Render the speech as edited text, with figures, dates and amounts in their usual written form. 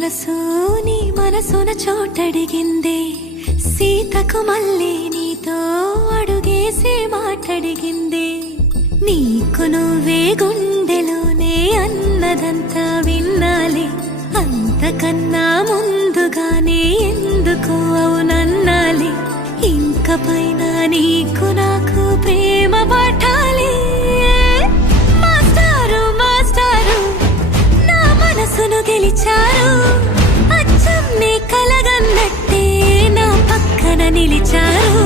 మనసు నీ మనసున చోటడిగిందే, సీతకు మళ్ళీ నీతో అడుగేసి మాటడిగిందే. నీకు నువ్వే గుండెలోనే అన్నదంతా విన్నాలి, అంతకన్నా ముందుగానే ఎందుకు అవునన్నాలి. ఇంక పైన నీకు నాకు ప్రేమ పట్టాలి. మాస్టారు మాస్టారు నా మనసును గెలిచారు, అచ్చం నీ కలగన్నట్టే నా పక్కన నిలిచారు.